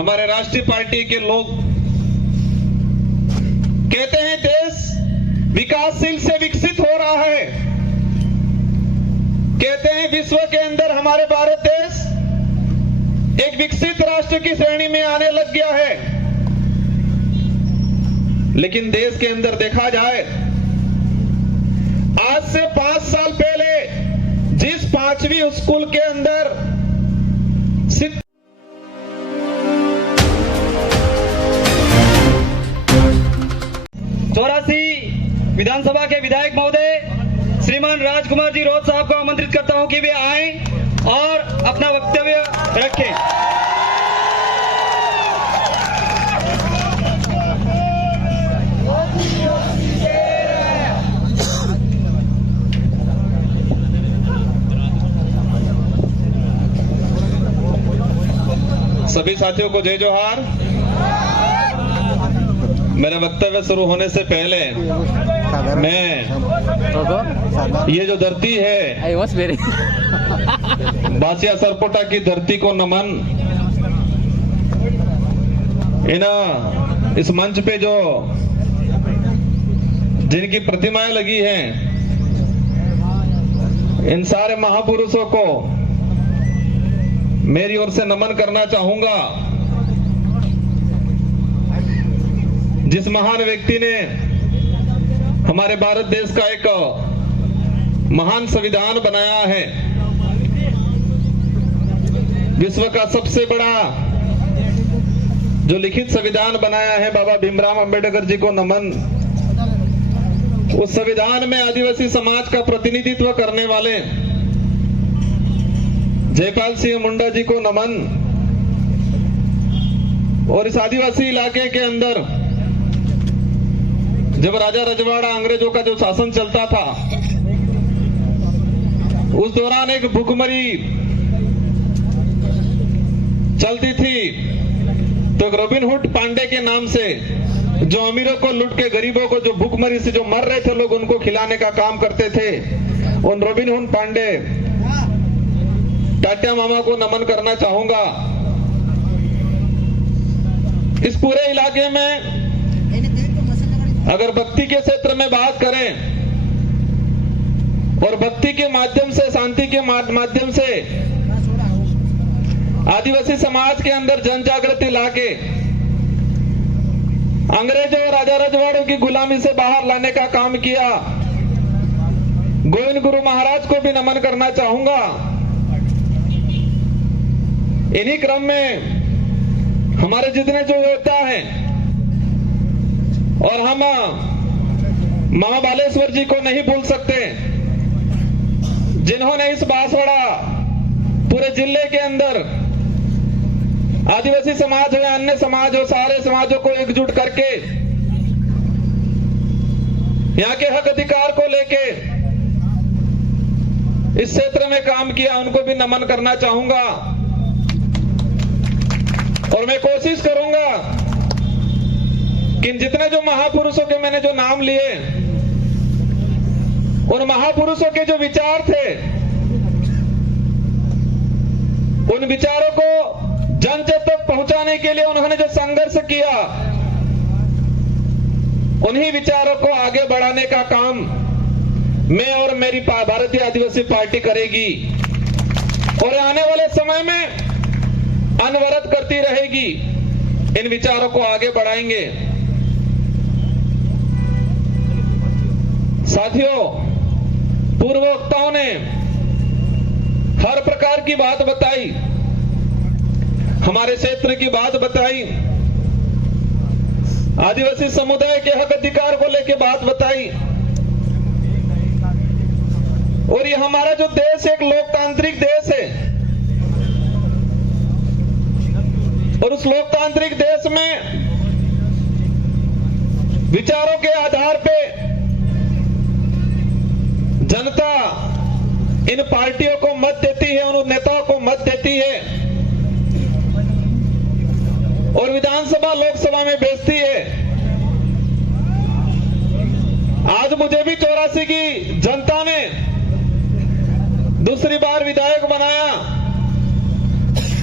हमारे राष्ट्रीय पार्टी के लोग कहते हैं देश विकासशील से विकसित हो रहा है, कहते हैं विश्व के अंदर हमारे भारत देश एक विकसित राष्ट्र की श्रेणी में आने लग गया है। लेकिन देश के अंदर देखा जाए, आज से 5 साल पहले जिस 5वीं स्कूल के अंदर 84 विधानसभा के विधायक महोदय श्रीमान राजकुमार जी रोज साहब को आमंत्रित करता हूं कि वे आएं और अपना वक्तव्य रखें। सभी साथियों को जय जोहार। मेरा वक्तव्य शुरू होने से पहले मैं ये जो धरती है बासिया सरपोटा की धरती को नमन। इस मंच पे जो जिनकी प्रतिमाएं लगी हैं, इन सारे महापुरुषों को मेरी ओर से नमन करना चाहूंगा। जिस महान व्यक्ति ने हमारे भारत देश का एक महान संविधान बनाया है, विश्व का सबसे बड़ा जो लिखित संविधान बनाया है, बाबा भीमराव अंबेडकर जी को नमन। उस संविधान में आदिवासी समाज का प्रतिनिधित्व करने वाले जयपाल सिंह मुंडा जी को नमन। और इस आदिवासी इलाके के अंदर जब राजा रजवाड़ा अंग्रेजों का जो शासन चलता था, उस दौरान एक भुखमरी चलती थी। तो रॉबिन हुड पांडे के नाम से जो अमीरों को लूट के गरीबों को, जो भुखमरी से जो मर रहे थे लोग, उनको खिलाने का काम करते थे। उन रॉबिन हुड पांडे टाटिया मामा को नमन करना चाहूंगा। इस पूरे इलाके में अगर भक्ति के क्षेत्र में बात करें और भक्ति के माध्यम से, शांति के माध्यम से आदिवासी समाज के अंदर जन जागृति लाके अंग्रेजों और राजा रजवाड़ों की गुलामी से बाहर लाने का काम किया। गोविंद गुरु महाराज को भी नमन करना चाहूंगा। इन्हीं क्रम में हमारे जितने जो योद्धा हैं, और हम मां बालेश्वर जी को नहीं भूल सकते, जिन्होंने इस बांसवाड़ा पूरे जिले के अंदर आदिवासी समाज हो या अन्य समाज हो, सारे समाजों को एकजुट करके यहाँ के हक अधिकार को लेके इस क्षेत्र में काम किया। उनको भी नमन करना चाहूंगा। और मैं कोशिश करूंगा कि जितने जो महापुरुषों के मैंने जो नाम लिए, उन महापुरुषों के जो विचार थे, उन विचारों को जन तक पहुंचाने के लिए उन्होंने जो संघर्ष किया, उन्हीं विचारों को आगे बढ़ाने का काम मैं और मेरी भारतीय आदिवासी पार्टी करेगी और आने वाले समय में अनवरत करती रहेगी। इन विचारों को आगे बढ़ाएंगे। साथियों, पूर्व वक्ताओं ने हर प्रकार की बात बताई, हमारे क्षेत्र की बात बताई, आदिवासी समुदाय के हक अधिकार को लेकर बात बताई। और ये हमारा जो देश एक लोकतांत्रिक देश है, और उस लोकतांत्रिक देश में विचारों के आधार पे जनता इन पार्टियों को मत देती है, उन नेताओं को मत देती है और विधानसभा लोकसभा में भेजती है। आज मुझे भी 84 की जनता ने दूसरी बार विधायक बनाया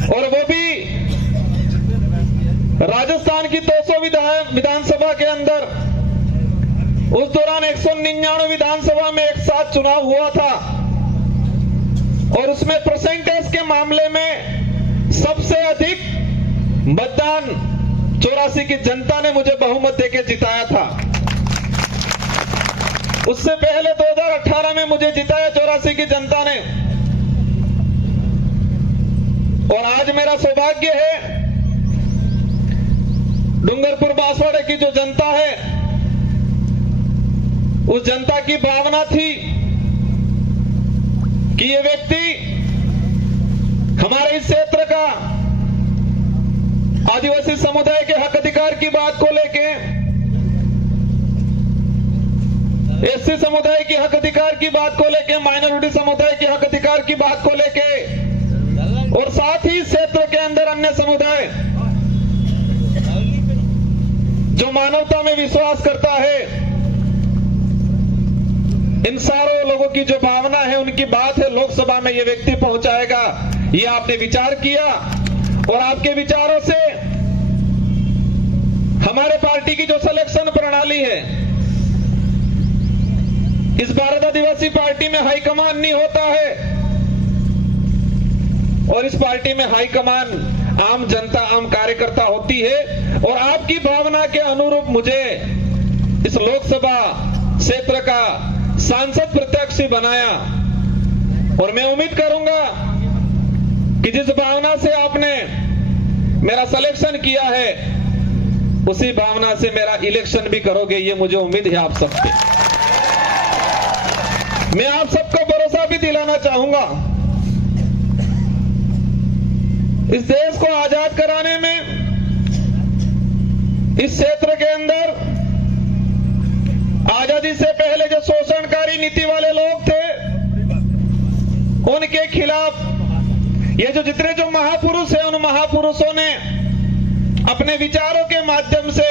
और वो भी राजस्थान की 200 विधानसभा के अंदर उस दौरान 199 विधानसभा में एक साथ चुनाव हुआ था और उसमें परसेंटेज के मामले में सबसे अधिक मतदान 84 की जनता ने मुझे बहुमत देके जिताया था। उससे पहले 2018 में मुझे जिताया 84 की जनता ने। और आज मेरा सौभाग्य है, डूंगरपुर बांसवाड़े की जो जनता है, उस जनता की भावना थी कि ये व्यक्ति हमारे इस क्षेत्र का आदिवासी समुदाय के हक अधिकार की बात को लेके, एससी समुदाय के हक अधिकार की बात को लेके, माइनॉरिटी समुदाय के हक अधिकार की बात को लेके और साथ ही क्षेत्र के अंदर अन्य समुदाय जो मानवता में विश्वास करता है, इन सारों लोगों की जो भावना है, उनकी बात है लोकसभा में ये व्यक्ति पहुंचाएगा। ये आपने विचार किया और आपके विचारों से हमारे पार्टी की जो सिलेक्शन प्रणाली है, इस भारत आदिवासी पार्टी में हाईकमान नहीं होता है और इस पार्टी में हाईकमान आम जनता, आम कार्यकर्ता होती है। और आपकी भावना के अनुरूप मुझे इस लोकसभा क्षेत्र का सांसद प्रत्याशी बनाया और मैं उम्मीद करूंगा कि जिस भावना से आपने मेरा सिलेक्शन किया है, उसी भावना से मेरा इलेक्शन भी करोगे, ये मुझे उम्मीद है आप सबसे। मैं आप सबको भरोसा भी दिलाना चाहूंगा, इस देश को आजाद कराने में इस क्षेत्र के अंदर आजादी से पहले जो शोषणकारी नीति वाले लोग थे, उनके खिलाफ ये जो जितने जो महापुरुष हैं, उन महापुरुषों ने अपने विचारों के माध्यम से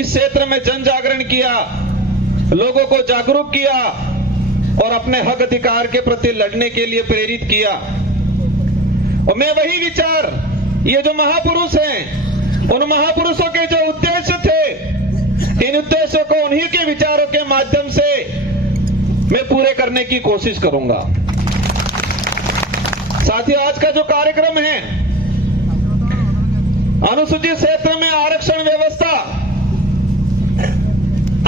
इस क्षेत्र में जन जागरण किया, लोगों को जागरूक किया और अपने हक अधिकार के प्रति लड़ने के लिए प्रेरित किया। और मैं वही विचार, ये जो महापुरुष हैं, उन महापुरुषों के जो उद्देश्य थे, इन उद्देश्यों को उन्हीं के विचारों के माध्यम से मैं पूरे करने की कोशिश करूंगा। साथियों, आज का जो कार्यक्रम है, अनुसूचित क्षेत्र में आरक्षण व्यवस्था,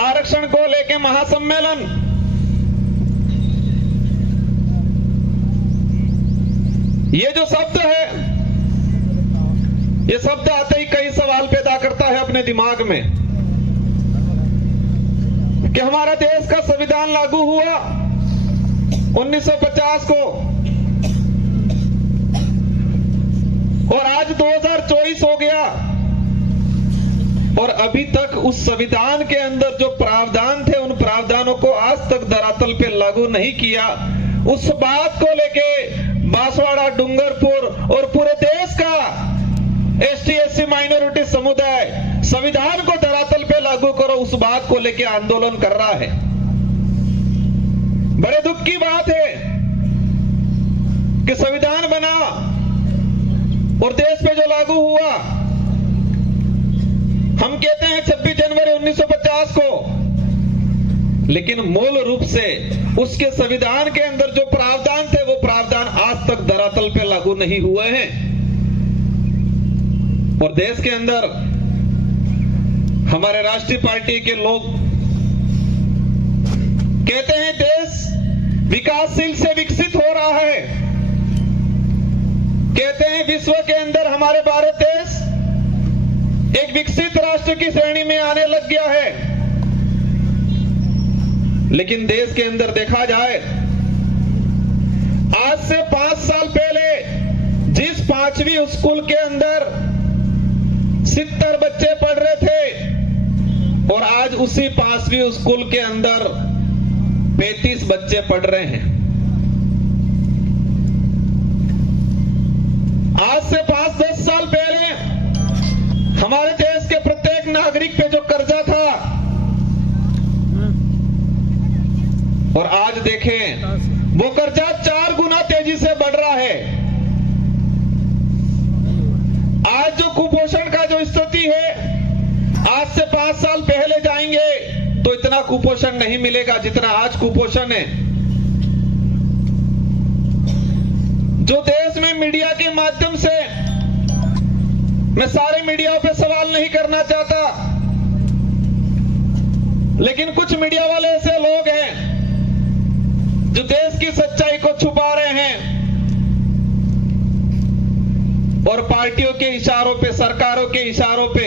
आरक्षण को लेकर महासम्मेलन, ये जो शब्द है, ये शब्द आते ही कई सवाल पैदा करता है अपने दिमाग में कि हमारा देश का संविधान लागू हुआ 1950 को और आज 2024 हो गया और अभी तक उस संविधान के अंदर जो प्रावधान थे, उन प्रावधानों को आज तक धरातल पे लागू नहीं किया। उस बात को लेके बांसवाड़ा, डूंगरपुर और पूरे देश का एसटी एससी माइनॉरिटी समुदाय संविधान को धरातल पे लागू करो, उस बात को लेके आंदोलन कर रहा है। बड़े दुख की बात है कि संविधान बना और देश पे जो लागू हुआ, हम कहते हैं 26 जनवरी 1950 को, लेकिन मूल रूप से उसके संविधान के अंदर जो प्रावधान थे, वो प्रावधान आज तक धरातल पे लागू नहीं हुए हैं। और देश के अंदर हमारे राष्ट्रीय पार्टी के लोग कहते हैं देश विकासशील से विकसित हो रहा है, कहते हैं विश्व के अंदर हमारे भारत देश एक विकसित राष्ट्र की श्रेणी में आने लग गया है। लेकिन देश के अंदर देखा जाए, आज से 5 साल पहले जिस 5वीं स्कूल के अंदर 70 बच्चे पढ़ रहे थे और आज उसी 5वीं स्कूल के अंदर 35 बच्चे पढ़ रहे हैं। आज से 5-10 साल पहले हमारे देश के प्रत्येक नागरिक पे जो कर्जा था, और आज देखें वो कर्जा 4 गुना तेजी से बढ़ रहा है। आज जो कुपोषण से 5 साल पहले जाएंगे तो इतना कुपोषण नहीं मिलेगा जितना आज कुपोषण है। जो देश में मीडिया के माध्यम से, मैं सारे मीडिया पे सवाल नहीं करना चाहता, लेकिन कुछ मीडिया वाले ऐसे लोग हैं जो देश की सच्चाई को छुपा रहे हैं और पार्टियों के इशारों पे, सरकारों के इशारों पे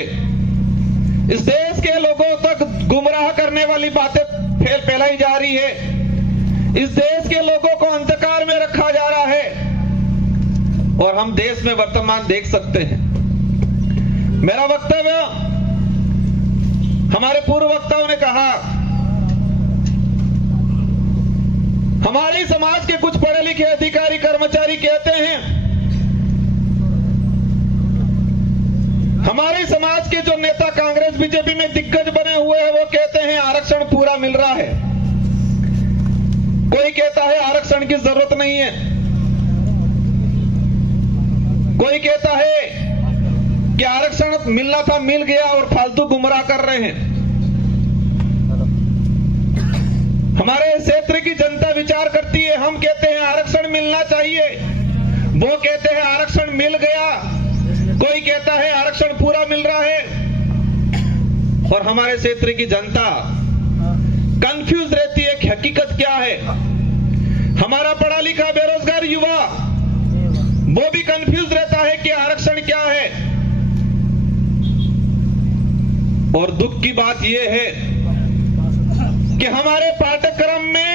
इस देश के लोगों तक गुमराह करने वाली बातें फैलाई जा रही है। इस देश के लोगों को अंधकार में रखा जा रहा है और हम देश में वर्तमान देख सकते हैं। मेरा वक्तव्य, हमारे पूर्व वक्ताओं ने कहा, हमारे समाज के कुछ पढ़े लिखे अधिकारी कर्मचारी कहते हैं, हमारे समाज के जो नेता कांग्रेस बीजेपी में दिग्गज बने हुए हैं वो कहते हैं आरक्षण पूरा मिल रहा है। कोई कहता है आरक्षण की जरूरत नहीं है, कोई कहता है कि आरक्षण मिलना था मिल गया और फालतू गुमराह कर रहे हैं। हमारे क्षेत्र की जनता विचार करती है, हम कहते हैं आरक्षण मिलना चाहिए, वो कहते हैं आरक्षण मिल गया, कोई कहता है आरक्षण पूरा मिल रहा है और हमारे क्षेत्र की जनता कंफ्यूज रहती है कि हकीकत क्या है। हमारा पढ़ा लिखा बेरोजगार युवा वो भी कंफ्यूज रहता है कि आरक्षण क्या है। और दुख की बात यह है कि हमारे पाठ्यक्रम में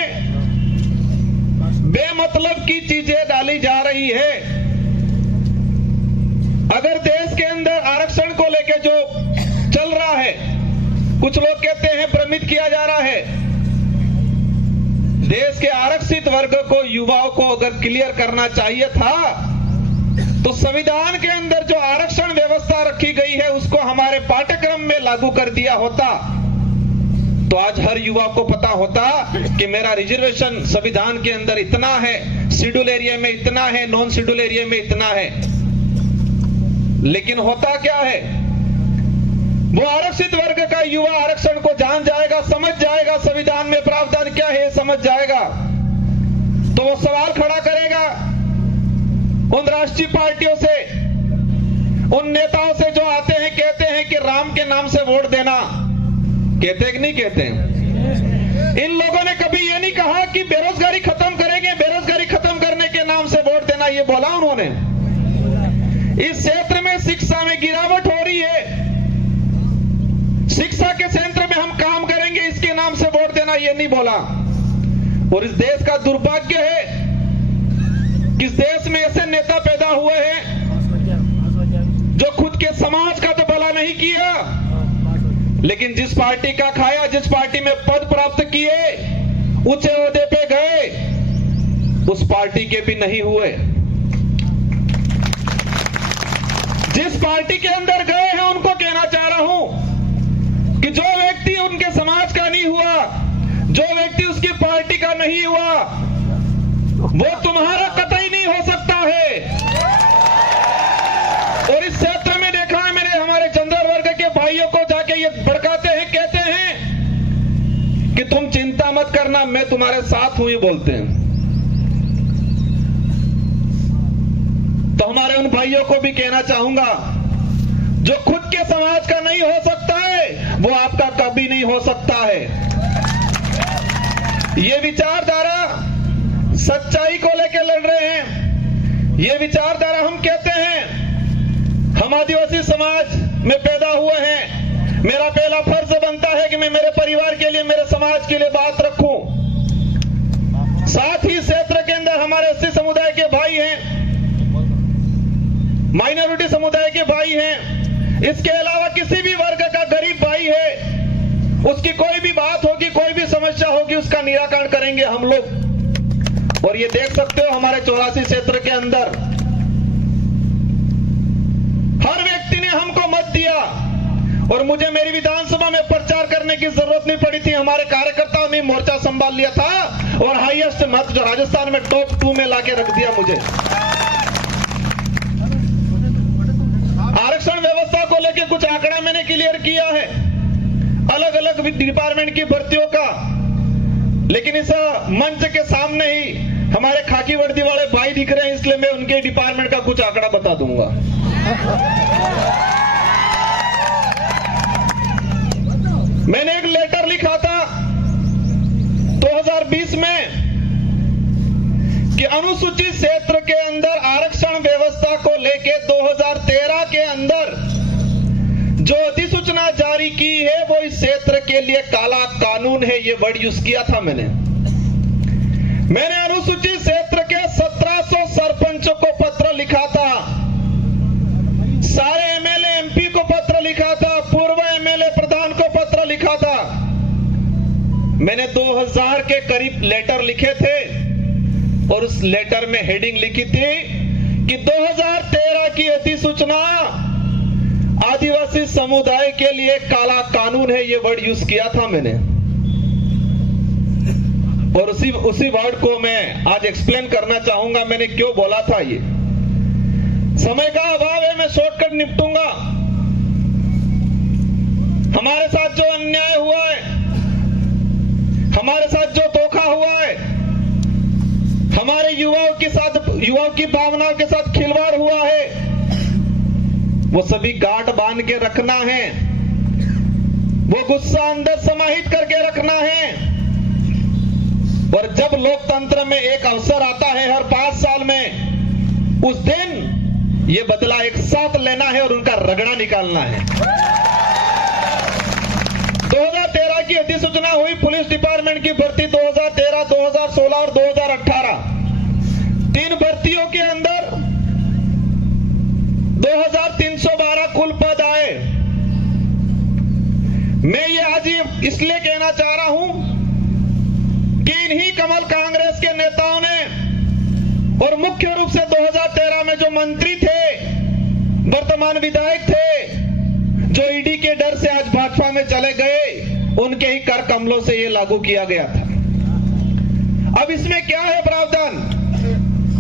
बेमतलब की चीजें डाली जा रही है। अगर देश के अंदर आरक्षण को लेकर जो चल रहा है, कुछ लोग कहते हैं भ्रमित किया जा रहा है। देश के आरक्षित वर्ग को, युवाओं को अगर क्लियर करना चाहिए था तो संविधान के अंदर जो आरक्षण व्यवस्था रखी गई है उसको हमारे पाठ्यक्रम में लागू कर दिया होता तो आज हर युवा को पता होता कि मेरा रिजर्वेशन संविधान के अंदर इतना है, शेड्यूल एरिया में इतना है, नॉन शेड्यूल एरिया में इतना है। लेकिन होता क्या है, वो आरक्षित वर्ग का युवा आरक्षण को जान जाएगा, समझ जाएगा संविधान में प्रावधान क्या है समझ जाएगा, तो वो सवाल खड़ा करेगा उन राष्ट्रीय पार्टियों से, उन नेताओं से जो आते हैं कहते हैं कि राम के नाम से वोट देना। कहते हैं कि नहीं कहते हैं? इन लोगों ने कभी ये नहीं कहा कि बेरोजगारी खत्म करेंगे, बेरोजगारी खत्म करने के नाम से वोट देना, ये बोला उन्होंने? इस क्षेत्र में शिक्षा में गिरावट हो रही है, शिक्षा के क्षेत्र में हम काम करेंगे इसके नाम से वोट देना, ये नहीं बोला। और इस देश का दुर्भाग्य है कि इस देश में ऐसे नेता पैदा हुए हैं जो खुद के समाज का तो भला नहीं किया, लेकिन जिस पार्टी का खाया, जिस पार्टी में पद प्राप्त किए, ऊंचे ओहदे पे गए, उस पार्टी के भी नहीं हुए। जिस पार्टी के अंदर गए हैं उनको कहना चाह रहा हूं कि जो व्यक्ति उनके समाज का नहीं हुआ, जो व्यक्ति उसकी पार्टी का नहीं हुआ, वो तुम्हारा कतई नहीं हो सकता है। और इस क्षेत्र में देखा है मैंने, हमारे जनरल वर्ग के भाइयों को जाके ये भड़काते हैं, कहते हैं कि तुम चिंता मत करना, मैं तुम्हारे साथ हूं, ये बोलते हैं। तो हमारे उन भाइयों को भी कहना चाहूंगा, जो खुद के समाज का नहीं हो सकता है वो आपका कभी नहीं हो सकता है। ये विचारधारा सच्चाई को लेकर लड़ रहे हैं। ये विचारधारा, हम कहते हैं हम आदिवासी समाज में पैदा हुए हैं, मेरा पहला फर्ज बनता है कि मैं मेरे परिवार के लिए, मेरे समाज के लिए बात रखूं। साथ ही क्षेत्र के अंदर हमारे एससी समुदाय के भाई हैं, माइनॉरिटी समुदाय के भाई हैं, इसके अलावा किसी भी वर्ग का गरीब भाई है, उसकी कोई भी बात होगी, कोई भी समस्या होगी, उसका निराकरण करेंगे हम लोग। और ये देख सकते हो हमारे 84 क्षेत्र के अंदर हर व्यक्ति ने हमको मत दिया और मुझे मेरी विधानसभा में प्रचार करने की जरूरत नहीं पड़ी थी। हमारे कार्यकर्ताओं ने मोर्चा संभाल लिया था और हाईएस्ट मत जो राजस्थान में टॉप 2 में लाके रख दिया मुझे। आरक्षण व्यवस्था को लेकर कुछ आंकड़ा मैंने क्लियर किया है। अलग अलग डिपार्टमेंट की भर्तियों का, लेकिन इस मंच के सामने ही हमारे खाकी वर्दी वाले भाई दिख रहे हैं, इसलिए मैं उनके डिपार्टमेंट का कुछ आंकड़ा बता दूंगा। मैंने एक लेटर लिखा था 2020 में कि अनुसूचित क्षेत्र के अंदर आरक्षण व्यवस्था को लेके 2013 के अंदर जो अधिसूचना जारी की है वो इस क्षेत्र के लिए काला कानून है, ये वर्ड यूज किया था मैंने अनुसूचित क्षेत्र के 1700 सरपंचों को पत्र लिखा था, सारे एमएलए एमपी को पत्र लिखा था, पूर्व एमएलए प्रधान को पत्र लिखा था। मैंने 2000 के करीब लेटर लिखे थे और उस लेटर में हेडिंग लिखी थी कि 2013 की अधिसूचना आदिवासी समुदाय के लिए काला कानून है, ये वर्ड यूज किया था मैंने। और उसी वर्ड को मैं आज एक्सप्लेन करना चाहूंगा मैंने क्यों बोला था। ये समय का अभाव है, मैं शॉर्टकट निपटूंगा। हमारे साथ जो अन्याय हुआ है, हमारे साथ जो धोखा हुआ है, हमारे युवाओं की भावनाओं के साथ खिलवाड़ हुआ है, वो सभी गांठ बांध के रखना है, वो गुस्सा अंदर समाहित करके रखना है। और जब लोकतंत्र में एक अवसर आता है हर 5 साल में, उस दिन ये बदला एक साथ लेना है और उनका रगड़ा निकालना है। 2013 की अधिसूचना हुई पुलिस डिपार्टमेंट की भर्ती 2013, 2016 और 2018, 3 भर्तियों के अंदर 2312 कुल पद आए। मैं ये आज इसलिए कहना चाह रहा हूं कि इन्हीं कमल कांग्रेस के नेताओं ने, और मुख्य रूप से 2013 में जो मंत्री थे, वर्तमान विधायक थे, जो ईडी के डर से आज भाजपा में चले गए, उनके ही कर कमलों से यह लागू किया गया था। अब इसमें क्या है प्रावधान?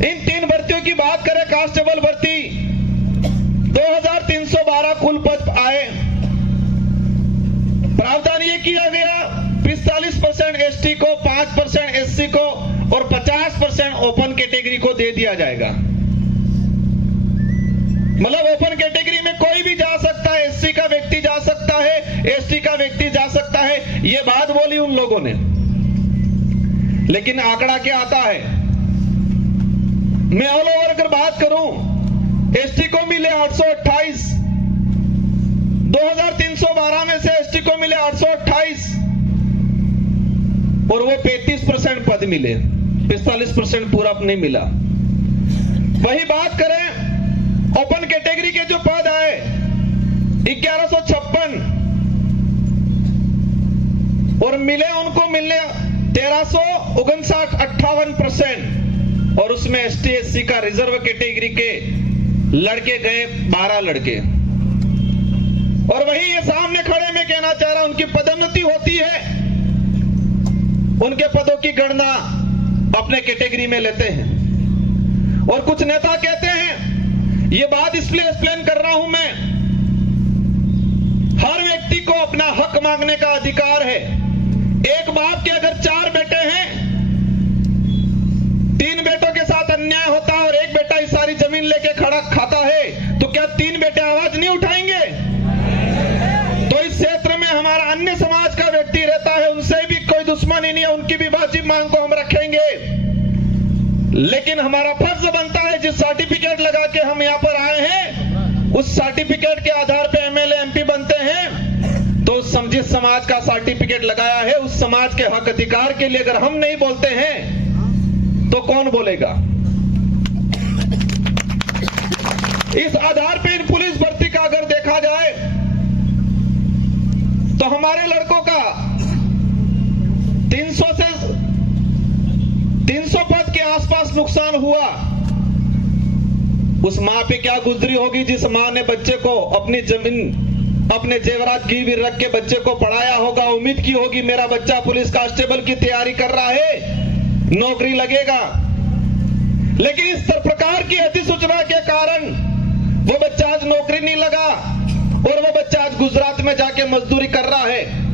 इन 3 भर्तियों की बात करें, कांस्टेबल भर्ती 2312 कुल पद आए। प्रावधान ये किया गया 45% एसटी को, 5% एससी को और 50% ओपन कैटेगरी को दे दिया जाएगा। मतलब ओपन कैटेगरी में कोई भी जा सकता है, एससी का व्यक्ति जा सकता है, एसटी का व्यक्ति जा सकता है, ये बात बोली उन लोगों ने। लेकिन आंकड़ा क्या आता है? मैं ऑल ओवर अगर बात करूं, एसटी को मिले 828, 2312 में से एसटी को मिले 828 और वो 35% पद मिले, 45% पूरा नहीं मिला। वही बात करें ओपन कैटेगरी के जो पद आए 1156 और मिले उनको 1359, 58%, और उसमें एसटी एससी का रिजर्व कैटेगरी के लड़के गए 12 लड़के। और वही ये सामने खड़े मैं कहना चाह रहा हूं, उनकी पदोन्नति होती है, उनके पदों की गणना अपने कैटेगरी में लेते हैं। और कुछ नेता कहते हैं, ये बात इसलिए एक्सप्लेन कर रहा हूं मैं, हर व्यक्ति को अपना हक मांगने का अधिकार है। एक बाप के अगर 4 बेटे हैं, 3 बेटों के साथ अन्याय होता है और एक बेटा इस सारी जमीन लेके खड़ा खाता है, तो क्या 3 बेटे आवाज नहीं उठाएंगे? तो इस क्षेत्र में हमारा अन्य समाज का व्यक्ति रहता है, उनसे भी कोई दुश्मनी नहीं है, उनकी भी वाजिब मांग को हम रखेंगे। लेकिन हमारा फर्ज बनता है, जिस सर्टिफिकेट लगा के हम यहां पर आए हैं, उस सर्टिफिकेट के आधार पर एमएलए एमपी बनते हैं, तो जिस समाज का सर्टिफिकेट लगाया है उस समाज के हक अधिकार के लिए अगर हम नहीं बोलते हैं तो कौन बोलेगा? इस आधार पर इन पुलिस भर्ती का अगर देखा जाए तो हमारे लड़कों का 300 पद के आसपास नुकसान हुआ। उस मां पे क्या गुजरी होगी जिस मां ने बच्चे को अपनी जमीन, अपने जेवरात गिरवी रख के बच्चे को पढ़ाया होगा, उम्मीद की होगी मेरा बच्चा पुलिस कांस्टेबल की तैयारी कर रहा है, नौकरी लगेगा। लेकिन इस प्रकार की अधिसूचना के कारण वो बच्चा आज नौकरी नहीं लगा और वो बच्चा आज गुजरात में जाके मजदूरी कर रहा है।